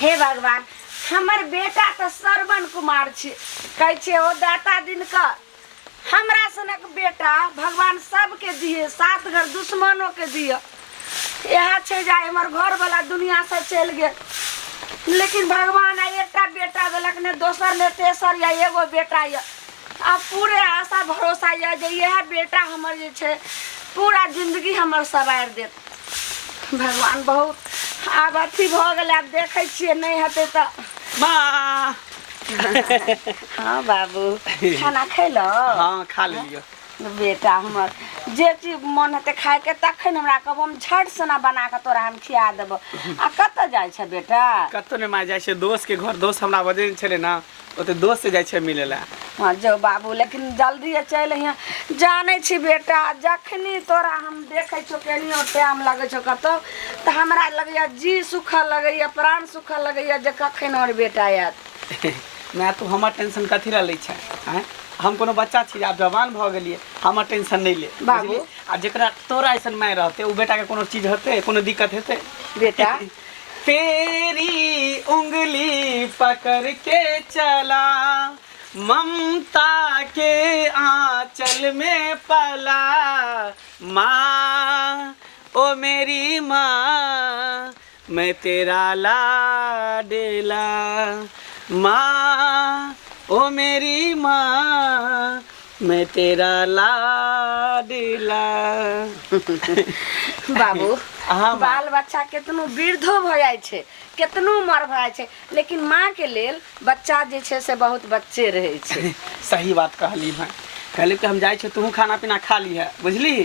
हे भगवान हमर बेटा तो श्रवण कुमार छे कहे ओ दाता दिन का हमरा सनक बेटा भगवान सबके दिए सात घर दुश्मनों के दिए यहाँ छे जाए हमर घर वाला दुनिया से चल गए लेकिन भगवान एकटा बेटा देलक ने दोसर ने तेसर या एगो बेटा या अब पूरे आशा भरोसा या जे यह बेटा हमर जे छे पूरा जिंदगी हमर सवार देत भगवान बहुत आब अथी भ गेल अब देखे छिए नहीं हते तो माँ हाँ बाबू खाना खैलो हाँ खा लियो बेटा हमर जे चीज मन हेते खाए के तखन हमरा कहब हम झट से ना बना के तोरा हम खिया देब आ कत जाय छै बेटा कतो ने माँ जाय छै दोस्त के घर दोस्त हमरा बजे छले ना ओते दोस्त से जाय छै मिले ला हाँ जो बाबू लेकिन जल्दी चल यहाँ जाने छी बेटा जखनी तोरा हम देखे छो केनियो टाइम लगे छो कतो तो हमरा लगैया जी सुखल लगैया प्राण सुखल लगैया जे कखन और बेटा आयत मैं तो हमर टेंशन कथी ला लै छै हैं हम कोनो बच्चा छी आब जवान भ गेलिए हमर टेंशन नहीं ले बाबू आ जेकरा तोरा ऐसन मैं रहते उ बेटा के कोनो चीज होते कोनो दिक्कत हेते बेटा तेरी उंगली पकड़ के चला ममता के आंचल में पला माँ ओ मेरी माँ मैं तेरा लाडला माँ ओ मेरी माँ मैं तेरा लाडला बाबू हाँ बाल बच्चा केतनो वृद्धो भ जाय छै केतनो उमर भ जाय छै लेकिन माँ के लेल बच्चा जे छै से बहुत बच्चे रहे छै सही बात कहली भाई कहली कि हम जाय छी तू खाना पीना खा ली है बुझली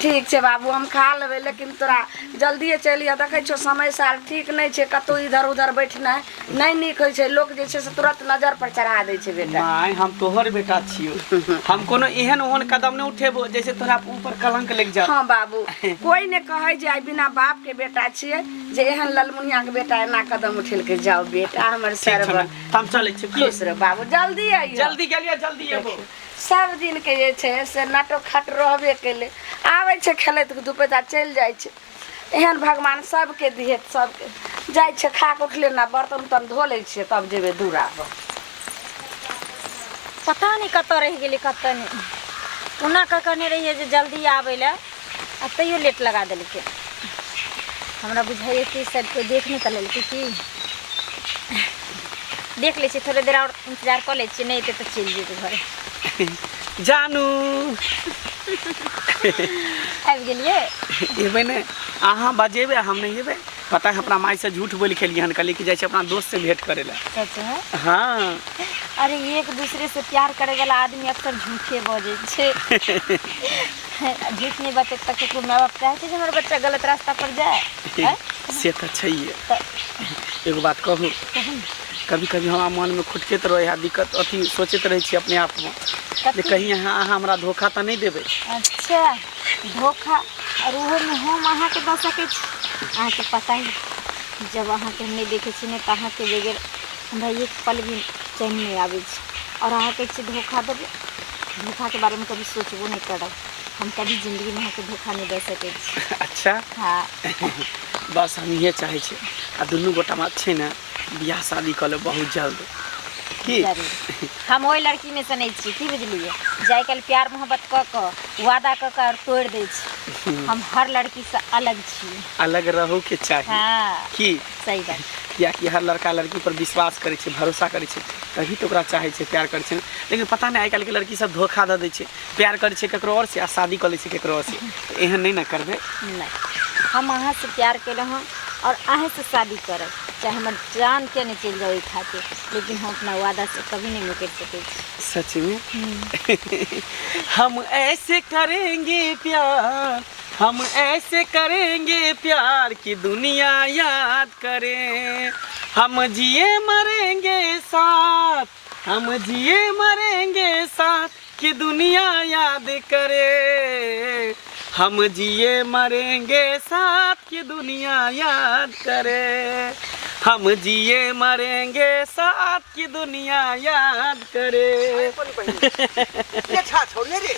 ठीक छै बाबू हम खा लेबै लेकिन तोरा जल्दी चलिए देखे छो समय साल ठीक नहीं छै कतौ इधर उधर बैठना नहीं नीक होइ छै लोग जे छै से तुरंत नजर पर चढ़ा दै छै बेटा माय हम तोहर बेटा छियो हम कोनो एहन ओहन कदम नहीं उठेबो जैसे तोरा ऊपर कलंक लग जा हाँ बाबू कोई ने कहे जे बिना बाप के बेटा छिए जे एहन ललमुनिया के बेटा एना कदम उठेल के जाओ बेटा हमर सरवर हम चले छी खुश रह बाबू जल्दी आइयो जल्दी गेलिए जल्दी एबो सब दिन के जे छै से नाटो खट रहबे केले आवे छै खेलैत दुपैता चल जाय छै एहन भगवान सबके दिहे सबके जाय छै खा के उठले ना बर्तन तन धो लै छियै तब जेबे दूरा पता नहीं कत रह गेली कत नहीं उना कहने रहिए जे जल्दी आवे ला आ तैयो लेट लगा देलके हमरा बुझाइए कि सब कोई देख नहीं त लेलके कि देख ले छी थोड़े देर और इंतजार कर ले छी नहीं तो चल जेबे घरे जानू आबि गेलिए एबे ने अहाँ बजेबे हम नहीं एबे पता है अपना माई से झूठ बोल खेलिए हन कहली कि जाय छै अपना दोस्त से भेंट करे ला सच है हाँ अरे एक दूसरे से प्यार करे वाला आदमी अक्सर झूठे बजे छे झूठ नहीं बात तक के माँ बाप चाहे छे जे हमर बच्चा गलत रास्ता पर जाए से तो चाहिए एगो बात कहूँ कभी कभी हमारा मन में खुटकेत रहे है दिक्कत अथी सोचते रहे छी अपने आप में जे कहीं अहाँ हमरा धोखा तो नहीं देबे अच्छा धोखा और वो में हम अहाँ के दे सके अहाँ के पता ही जब अहाँ के नहीं देखे छी ने त अहाँ के बगैर हमरा एक पल भी चैन नहीं आवे छै और अहाँ के धोखा देबे धोखा के बारे में कभी सोचबो नहीं करब हम कभी जिंदगी में अहाँ के धोखा नहीं दे सके छी अच्छा हाँ बस हम ये चाहे छे आ दुनू गोटा में अच्छे ना बियाह शादी कर ले बहुत जल्द की जरूर हम वही लड़की में से नहीं छी की बुझलिए जाय कल प्यार मोहब्बत क वादा क कर तोड़ दे छी हम हर लड़की से अलग छी अलग रहो के चाहिए हाँ की सही बात किया कि हर लड़का लड़की पर विश्वास करे छे भरोसा करे छे तभी तो ओकरा चाहे छे प्यार करे छे लेकिन पता नहीं आजकल के लड़की सब धोखा दे छे प्यार करे छे केकरो और से आ शादी कर ले छे केकरो और से एहन नहीं ना करबे नहीं हम अहाँ से प्यार के रह और अहे से शादी करब चाहे हमर जान के नहीं चल जाए खातिर लेकिन हम अपना वादा से कभी नहीं मुकर सके सच में हम ऐसे करेंगे प्यार हम ऐसे करेंगे प्यार की दुनिया याद करे हम जिए मरेंगे साथ हम जिए मरेंगे साथ की दुनिया याद करे हम जिए मरेंगे साथ की दुनिया याद करे हम जिए मरेंगे साथ की दुनिया याद करे ये छा छोड़िए रे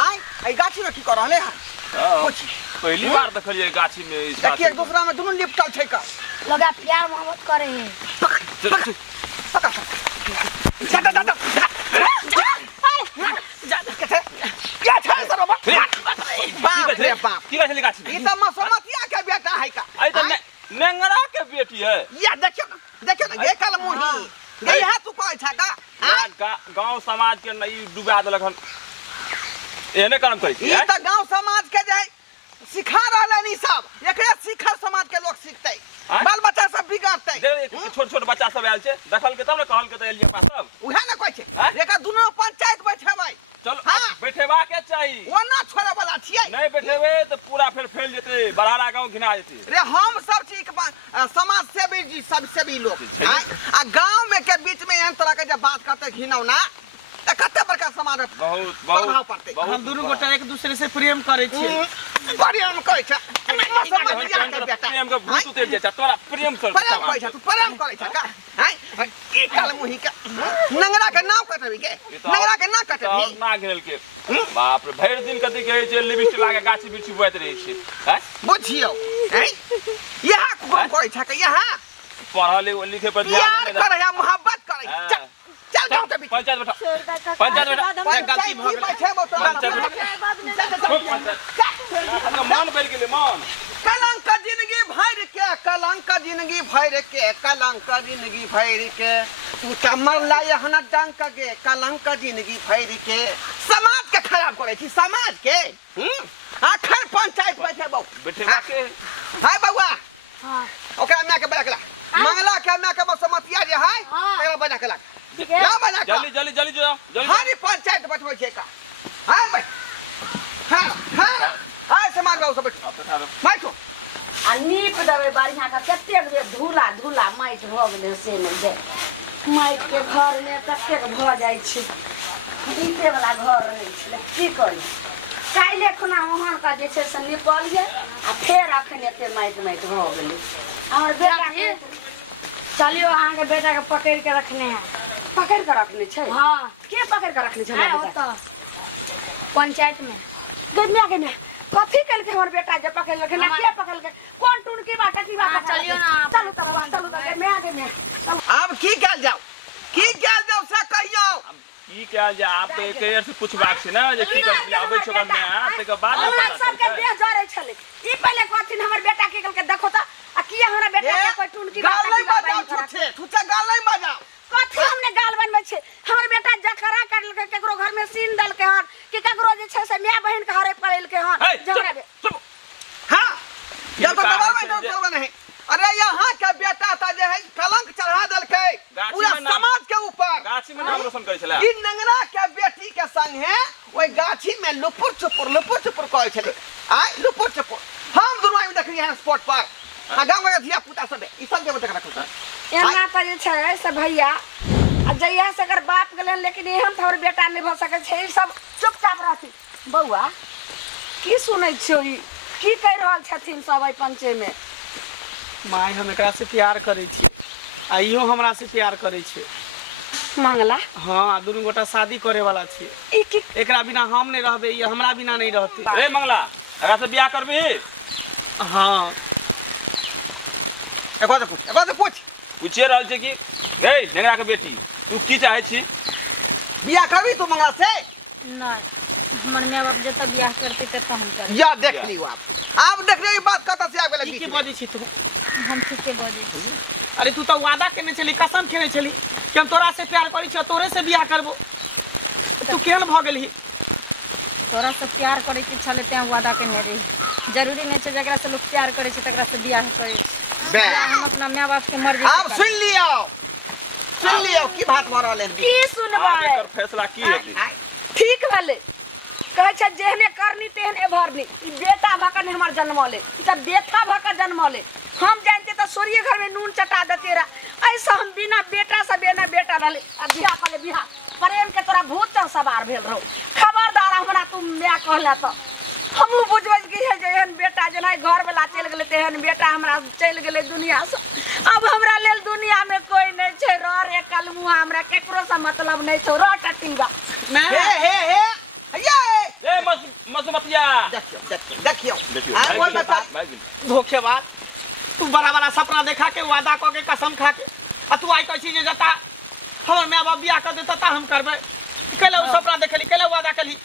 आय आई गाछी में की कर रहले हन पहली बार देखलिए गाछी में देखिए एक दूसरा में दोनों लिपटल छै का लगा प्यार मोहब्बत करे हैं। क्या छा सरोबा बाप रे बाप की कहली गाछ ई त मसमतिया के बेटा है का आई त नेंगरा के बेटी है या देखियो ना ये कल मुही ये है तू कोई छा का गांव समाज के नहीं डुबा देलक हन एने काम करै छी ई त गांव समाज के जे सिखा रहलन ई सब एकरे सिखा समाज के लोग सीखतै बाल बच्चा सब बिगड़तै छोट छोट बच्चा सब आयल छै देखल के तब ने कहल के त एलिया पास सब उहे न कहै छै एका दुनो पंचायत बैठेबै चलो हाँ। बैठेबा के चाहिए ओना छोड़े वाला छियै नहीं बैठेबे तो पूरा फिर फैल जेते बड़ारा गांव घिना जेते रे हम सब चीज समाज सेवी जी सब सेवी लोग आ गांव में के बीच में एहन तरह के जब बात करते घिनौना त कते बड़का समाज बहुत प्रभाव पड़तै हम दुनू गोटा एक दूसरे से प्रेम करे छियै प्रेम कहै छै मसमतिया के बेटा प्रेम के भूत उतर जाय तोरा प्रेम कर प्रेम कहै छै तू प्रेम कहै छै का हैं ई काल मुही के नंगरा के नाम कटबी के नंगरा के नाम कटबी ना घिनल के बाप रे भरि दिन कथि कहै छै लिपस्टिक लागे गाछी बिरछी बुआइत रहै छै हैं बुझियो हैं यहा कोन कहै छै के यहा पढ़ले लिखे पर प्यार ध्यान करे या मोहब्बत करे चल गांव के बीच पंचायत बैठा छोड़ दे काका, पंचायत के बाद हम बैठा गलती भ गेलै मन बढ़ गेलै मन कलंक जिंदगी भर के कलंक जिंदगी भर के कलंक जिंदगी भर के तू त मरला यहना डंक गे कलंक जिंदगी भर के समाज के खराब करे छी समाज के आखिर पंचायत बैठेबो बैठेबा के हाय बउआ हां ओकरा मैं के बड़कला मंगला के मैं के समतिया जे है हाँ। तेरा बजा के ला ठीक है। क्या बजा के जल्दी जल्दी जल्दी जाओ जल्दी हारी पंचायत बैठबै छै का हाय भाई हां हां हाय समाज बाबू सब बैठो आ नीप देबै बढ़िया का कतेक बेर धूला धूला माटि भऽ गेलै से नहि दे माटि के घर में कतेक भऽ जाइ छै ईटे वाला घर रहै छलै की करी काल्हि खुना ओहन का जे छै से निपलिए आ फेर अखन एते माटि माटि भऽ गेलै हमर बेटा के चलियो अहाँके बेटा के पकड़ि के रखने हैं पकड़ि के रखने छै हाँ के पकड़ि के रखने छै है हमर वो बेटा तो पंचायत में गन्या गन्या कथी कल के हमर बेटा जे पकड़ लके ना के पकड़ के कौन टुनकी बाटा की बाटा हाँ, चलियो ना आप। चलो तब मैं आगे मैं अब की कल जाओ से कहियो की कयल जा आप तो एक एयर से पूछबाक छै ना जे की कर आबै छै ओकर में तकर बाद ना हमरा पता सब के चलतै। देह जरे छले ई पहले कहथिन हमर बेटा के कल के देखो त आ किया हमरा बेटा के कोई टुनकी गाल नहीं बाटा बजाओ छुछे छुछे गाल नहीं बजाओ कथी हमने गाल बनबै छै हमर बेटा जखरा कर लके केकरो घर में सीन दल के हन कि केकरो जे छै से माय बहन के हरे पड़ल के हन हे, जहरा चुप, चुप। हां या तो कहा दबाव है में जे- करवा नहीं अरे यहाँ के बेटा था जे है कलंक चढ़ा दल के गाछी पूरा में नाम- समाज के ऊपर गाछी में नाम रोशन करै छला ई नंगरा के बेटी के संग है ओई गाछी में लुपुर चुपुर कहै छले आय लुपुर चुपुर हम दोनों आइ देखलिए हैं स्पॉट पर आ गांव में धिया पुता सब ई सब के बता रखो एना पर जे छै से भैया आ जइया से अगर बाप गेलन लेकिन एहन हमर बेटा नहीं भ सकै छै ई सब चुपचाप रहती बौआ की सुनै छियो ई की कह रहल छथिन सब एहि पंचे में माय हम एकरा से प्यार करे छी आ इहो हमरा से प्यार करे छै मंगला हाँ दुनू गोटा शादी करे वाला छी ई की एकरा बिना हम नहीं रहबे ये हमरा बिना नहीं रहते रे मंगला एकरा से बियाह करबी हाँ एक बात पूछ पूछे रहल छै कि ए नेंगरा के बेटी तू की चाहे छी बियाह करबी तू मंगा से नहीं हमर माय बाप जब बियाह करते थे तो हम कर या देख लियो आप देख लियो ई बात कत से आ गेलै की बीच के में। बजे छी तू हम ठीके बजे छी। अरे तू तो वादा केने छली कसम खेने छली कि हम तोरा से प्यार करै छी और तोरे से बियाह करबो तू केहन भ गेलही तोरा से प्यार करे के छले ते वादा केने रही जरूरी नहीं छै जकरा से लोग प्यार करे छै तकरा से बियाह करे छै बे हम अपना माय बाप के मर्जी आप सुन लियो की बात भऽ रहल है की आब सुनबै एकर फैसला की हेतै ठीक भेलै कहै छै जेहने करनी तेहने भरनी ई बेटा भकन हमर जन्मले ई त बेटा भकन जन्मले हम जानते तो सोरिये घर में नून चटा देते रहा ऐसा हम बिना बेटा से बिना बेटा रहले आ बियाह करले बियाह प्रेम के तोरा भूत चल सवार भेल रहो खबरदार हमरा तू मैं कहला तो हमहू बुझबै कि है जे एहन बेटा जेना घर वाला चल गेले तेहन बेटा हमरा चल गेले दुनिया से अब हमरा लेल दुनिया में कोई नहीं छै रे कलमुआ हमरा केकरो से मतलब नहीं छौ र टटीबा हे ये ए मसुमतिया देखियो देखियो आ, भाई बोल गेल, बता। भाई गेल। धोखेबाज तू बड़ा बड़ा सपना देखा के वादा कऽ के कसम खा के आ तू आई कहै जे जता हमर माय बाप बियाह कर देता ता हम करबै कैला उ सपना देखली कैला वादा कली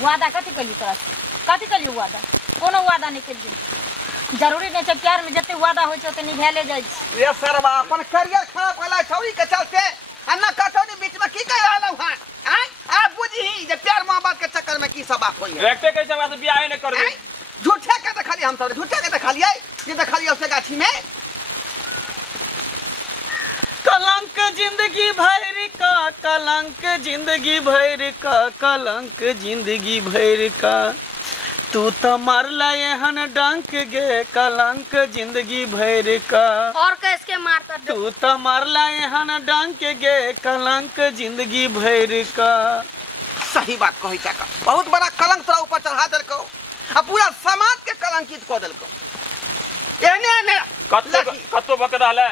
वादा कथी कली तोरा कथी कली वादा कोनो वादा नहीं कली जरूरी नहीं छै प्यार में जते वादा होइ छै ओते निभाले जाइ छै ये सरवा अपन करियर खराब होला छौरी के चलते अन्ना कटौनी बीच में की कह रहलौ हां आय आ बुझी जे प्यार मोहब्बत के चक्कर में की सब बात होई है डायरेक्टे कैसे हमरा से बियाह नहीं करबे झूठे के देखलिए हम सब झूठे के देखलिए जे देखलिए उसे गाछी में कलंक जिंदगी भर का कलंक जिंदगी भर का कलंक जिंदगी भर का तू तो मारला एहन डंक गे कलंक जिंदगी भर का और कैसे मारता तू तो मारला एहन डंक गे कलंक जिंदगी भर का सही बात कही चाका बहुत बड़ा कलंक तोरा ऊपर चढ़ा देलको आ पूरा समाज के कलंकित कऽ देलको एने एने कतो भक रहले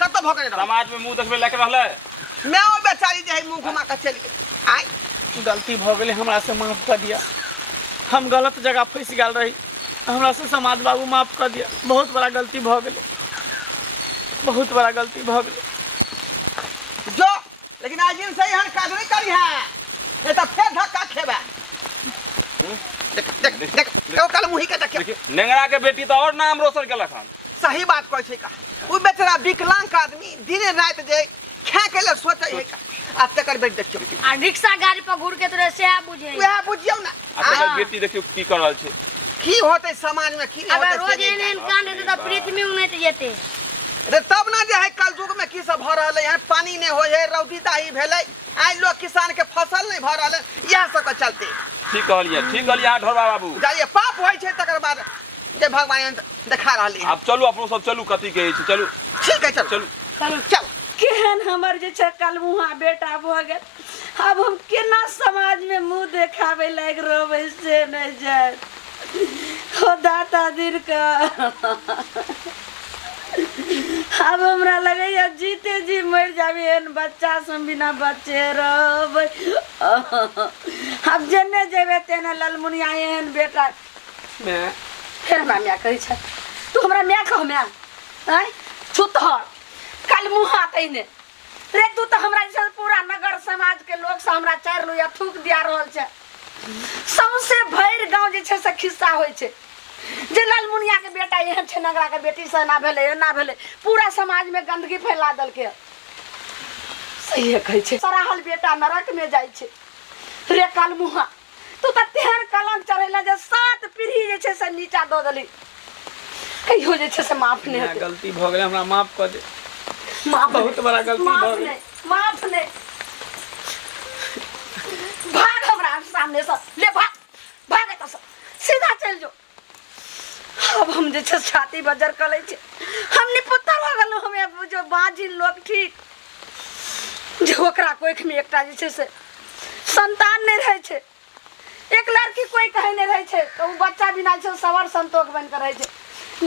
कतो भोकने रहो समाज में मुंह देखबे लायक रहले मैं ओ बेचारी जे है मुंह घुमा के चली गई आय गलती भ गेलै हमरा से माफ कर दिया हम गलत जगह फंस गेल रही हमरा से समाज बाबू माफ कर दिया बहुत बड़ा गलती भ गेलै बहुत बड़ा गलती भ गेलै जो लेकिन आज दिन सही हन काज नहीं करी है ये तो फिर धक्का खेबे देख देख देख ओ कल मुही के देख देखिए नेंगरा के बेटी तो और नाम रोशन केलक हन सही बात कहै छै का ओ बेचारा विकलांग आदमी दिन रात जे खा के ले सोचै है आ तकर बेट देखियो आ रिक्शा गाड़ी पर घूर के तोरे से आ बुझे वह बुझियो ना अपना बेटी देखियो की कर रहल छै की होते समाज में की अगर होते रोज एहन कांड हेतै त पृथ्वी उनैत जेतै रे तब ना जे है कल युग में की सब भ रहले है पानी नहीं होय है रौदी दाही भेलै आइ लोग किसान के फसल नहीं भ रहले यह सब के चलते ठीक कहलिए हां ढोरबा बाबू जाइए पाप होय छै तकर बाद जे भगवान देखा रहले अब चलू अपनो सब चलू कथी कहै छै चलू ठीक है चल चलू चल केहन हमर जे छै कलमुहा बेटा भ गेल अब हम केना समाज में मुंह देखावे लायक रहबै से नहीं जाय हो दाता दिन का अब हमरा लगैया जीते जी मर जाबे एहन बच्चा सब बिना बच्चे रहबै अब जन्ने जेबे तेने ललमुनिया एहन बेटा मैं फिर हमरा म्या कहै छै तू हमरा म्या कह म्या आय छुतहर कल मुहा तैने रे तू तो हमरा जैसे पूरा नगर समाज के लोग से हमरा चार लोया थूक दिया रहल छै सबसे भैर गांव जे छै से खिस्सा होय छै जे लालमुनिया के बेटा एहन छै नगरा के बेटी से ना भेले पूरा समाज में गंदगी फैला देलकै सही कहै छै सराहल बेटा नरक में जाइ छै रे कलमुहा तू त तेहन कलंक चढ़ैला जे 7 पीढ़ी जे छै से नीचा दऽ देली कहियो जे छै से माफ नहीं हेतै गलती भ गेलै हमरा माफ कर दे माफ बहुत बड़ा गलती भ गेलै माफ नहीं भाग हमरा सामने से ले भाग एतऽ से सीधा चल जो अब हम जे छै छाती बजर कर लै छै हम निपुत्तर हो गेलौ हमे जो बाजी लोग ठीक जे ओकरा कोख में एकटा जे छै से संतान नहीं रहे छै एक लड़की कोई कहे नहीं रहे छै तो बच्चा बिना छै सवर संतोष बन कर रहे छै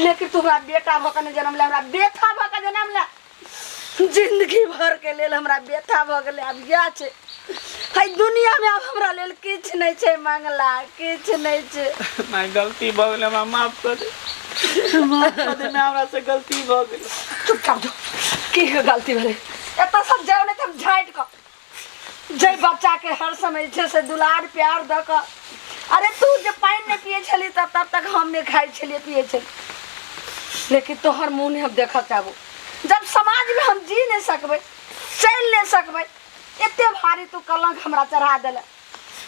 लेकिन तू हमरा बेटा भ के जन्म ले हमरा बेटा भ के जन्म ले जिंदगी भर के लेल हमरा बेटा भ गेलै अब या छै है दुनिया में अब हमरा लेल किछ नहीं छै मंगला किछ नहीं छै मैं गलती भ गेलै हमरा माफ कर दे माफ कर दे मैं हमरा से गलती भ गेलै चुपचाप जो की गलती भेलै एतऽ सब जाओ नहीं तब झाइट क जय बच्चा के हर समय छै से दुलार प्यार द क अरे तू जे पानी नहीं पिए छली तब तक हम नहीं खाई छलिए पिए छली लेकिन तोहर मुंह नहीं हम देखऽ चाहबो जब समाज में हम जी नहीं सकबै चल नहीं सकबै एते भारी तू कलंक हमरा चढ़ा देले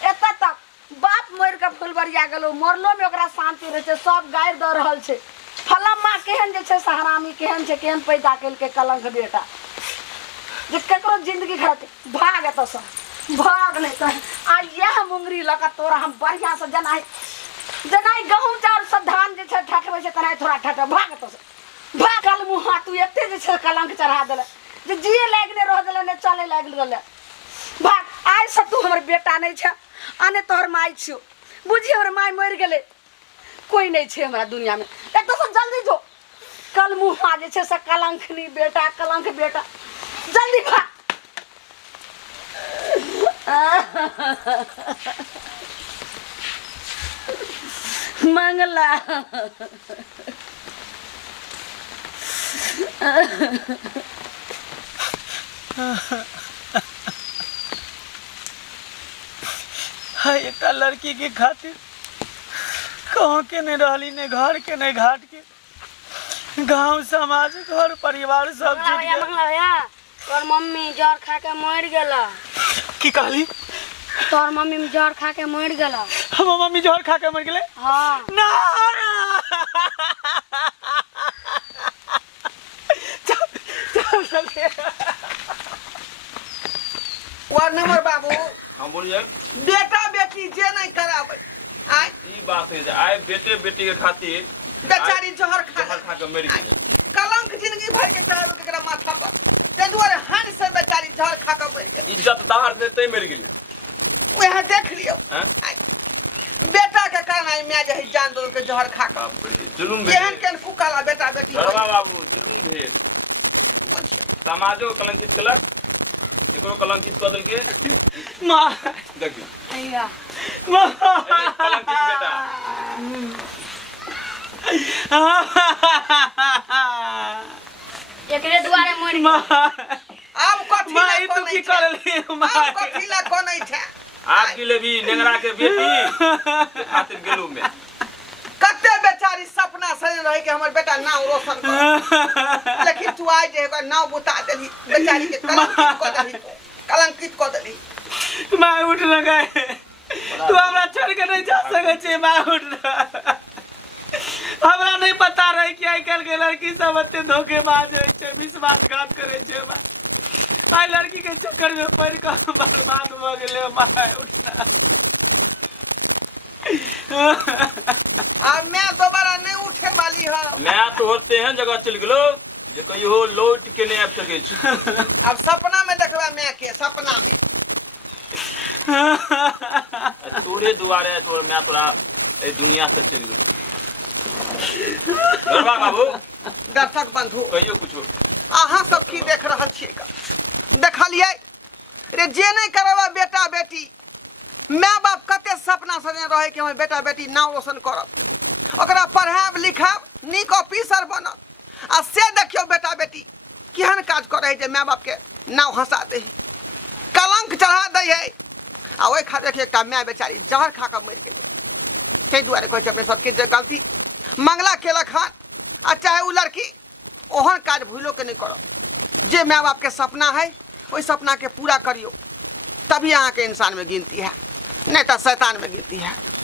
एतऽ तक बाप मर के फुलबरिया गेलो मरलो में ओकरा शांति रहे छै सब गायर द रहल छै फलम्मा केहन जे छै हरामी केहन छै केहन पैदा केल के कलंक बेटा जे ककरो जिंदगी खराब भाग एतऽ से भाग नहीं तो आ यह मुंगरी लगा तोरा हम बढ़िया से जनाई गहूम चाउर सब धान जे छै ठठबै छै तनाई थोड़ा ठठ भाग एतऽ से भाग कल मुहा तू एते जे छै कलंक चढ़ा देले जे जिए लाग ने रह देले ने चले लाग रहले भाग आइ से तू हमर बेटा नहीं छै आने तोहर माई छियो बुझी हमर माई मर गेले कोई नहीं छै हमरा दुनिया में एतऽ से जल्दी जो कल मुहा जे छै से कलंकनी बेटा कलंक बेटा जल्दी भाग मंगला हाय एक लड़की के खातिर कहाँ के नहीं रहली, ने घर के नहीं घाट के, गांव समाज घर परिवार सब जुट भैया गए। मंगला भैया तोर मम्मी जहर खा के मर गेला। की कहली? तोर मम्मी जहर खा के मर गेला। हम मम्मी जहर खा के मर गेले? हाँ ना वार्ड नंबर बाबू हम बोलिए बेटा बेटी जे नहीं करावे आय ई बात है जे आए बेटे बेटी के खातिर बेचारी जहर जहर खा के मर गेल। कलंक जिंदगी भर के चढ़ावे केकरा माथा पर ते दुआरे हानि से बेचारी जहर खा के मर गेल। इज्जतदार से तय मर गेल। वह देख लियो हैं? आय, बेटा के कारण आई मैं जही जान दो के जहर खा के बाप रे जुलुम केहन भेल। केहन कुकाला बेटा बेटी घरवा बाबू जुलुम भेल। बुझियो समाजो कलंकित कलक, एकरो कलंकित क देलके। माँ देखियो भैया माँ ए, कलंकित बेटा एकरे दुआरे मर गेल। माँ आब कथी माँ ला ई तू की कोनै छै करली माँ? आब कथी ला कोनै छै आज के लिए भी नेंगरा के बेटी के खातिर गेलू में कते बेचारी सपना सजन रहे कि हमर बेटा नाम रोशन कर लेकिन तू आइ जे एकर नाम बुता देली बेचारी के कलंकित क देली माँ उठ न गए, तू हमरा छोड़ के नहीं जा सके छे। माँ उठ न, हमरा नहीं पता रहे कि आई कल के लड़की सब अते धोखेबाज होय छे, विश्वासघात करे छे। माँ आई लड़की के चक्कर में पड़ के बर्बाद हो गेले। माँ उठ न। अब मैं दोबारा नहीं उठे वाली है मैं तो होते हैं जगह चल गेलो जे कहियो लौट के नहीं आब सके छी। अब सपना में देखबा मैं के सपना में तोरे दुआरे तोर मैं तोरा ए दुनिया से चल गेलो। घरवा बाबू दर्शक बंधु कहियो कुछो अहाँ सब की देख रहल छियै का देखलियै रे जे नहीं करबा बेटा बेटी माय बाप कते सपना सजने रहे कि हमर बेटा बेटी नाम रोशन करब ओकरा पढ़ाब लिखाब नीक ऑफिसर बनब आ से देखियो बेटा बेटी केहन काज करे जे माय बाप के नाव हंसा दे कलंक चढ़ा दे है आ ओइ खातिर देखिए एकटा माय बेचारी जहर खा के मर गेलै ताहि दुआरे कहै छै अपने सबके जे गलती मंगला केलक हन आ चाहे उ लड़की ओहन काज भूलो के नहीं करो जे माय बाप के सपना है ओइ सपना के पूरा करियो तभी अहाँ के इंसान में गिनती है नहीं तो शैतान में गिनती है।